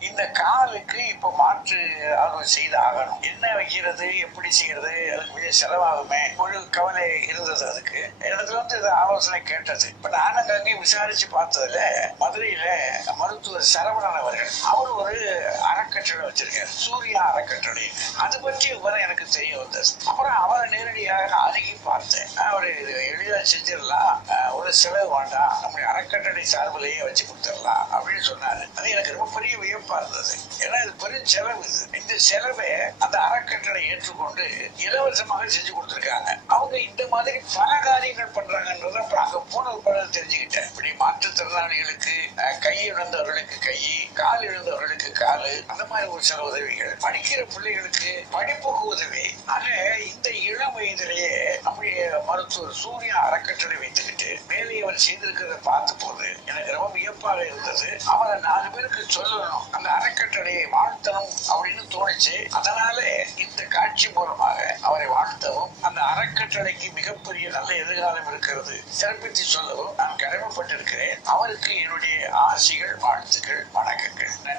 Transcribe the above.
இந்த காலுக்கு இப்ப மாற்று அறுவை செய்து ஆகணும் என்ன வைக்கிறது எப்படி செய்யறது அதுக்கு கொஞ்சம் செலவாகுமே ஒரு கவலை இருந்தது அதுக்கு. இடத்துல வந்து இது ஆலோசனை கேட்டது. இப்ப நானும் அங்கே விசாரிச்சு பார்த்ததுல மதுரையில மருத்துவர் சரவணன் அவர்கள் அவர் ஒரு அறக்கட்டளை வச்சிருக்காரு சூர்யா அறக்கட்டளை அது பற்றி விவரம் எனக்கு தெரிய வந்தது அப்புறம் அவரை நேரடியாக அணுகி பார்த்தேன். அவர் இது எளிதா செஞ்சிடலாம். ஒரு செலவு வேண்டாம். நம்முடைய அறக்கட்டளை சார்பிலேயே வச்சு கொடுத்துடலாம் அப்படின்னு சொன்னாரு. அது எனக்கு ரொம்ப பெரிய வியப்பா இருந்தது. ஏன்னா இது பெரும் செலவு இது. இந்த செலவை அந்த அறக்கட்டளை ஏற்றுக்கொண்டு இலவசமாக செஞ்சு கொடுத்துருக்காங்க. அவங்க இந்த மாதிரி பல காரியங்கள் பண்றாங்கன்றத அப்புறம் அங்க போன ஒரு தெரிஞ்சுக்கிட்டேன். இப்படி மாற்றுத்திறனாளிகளுக்கு அஹ், கை இழந்தவர்களுக்கு கை கால் இழந்தவர்களுக்கு காலு அந்த மாதிரி ஒரு சில உதவிகள். படிக்கிற பிள்ளைகளுக்கு படிப்புக்கு உதவி. ஆக இந்த இளம் வயதிலேயே நம்முடைய மருத்துவர் சூர்யா அறக்கட்டளை வைத்துக்கிட்டு மேலே அவர் செய்திருக்கிறத பார்த்த போது எனக்கு ரொம்ப வியப்பாக இருந்தது. அவரை நாலு பேருக்கு சொல்லணும். அந்த அறக்கட்டளையை வாழ்த்தணும் அப்படின்னு தோணுச்சு. அதனால இந்த காட்சி மூலமாக அவரை வாழ்த்தவும் அந்த அறக்கட்டளைக்கு மிகப்பெரிய நல்ல எதிர்காலம் இருக்கிறது சிறப்பித்து சொல்லவும் நான் கடமைப்பட்டு அவருக்கு என்னுடைய ஆசைகள் வாழ்த்துக்கள் வணக்கங்கள்.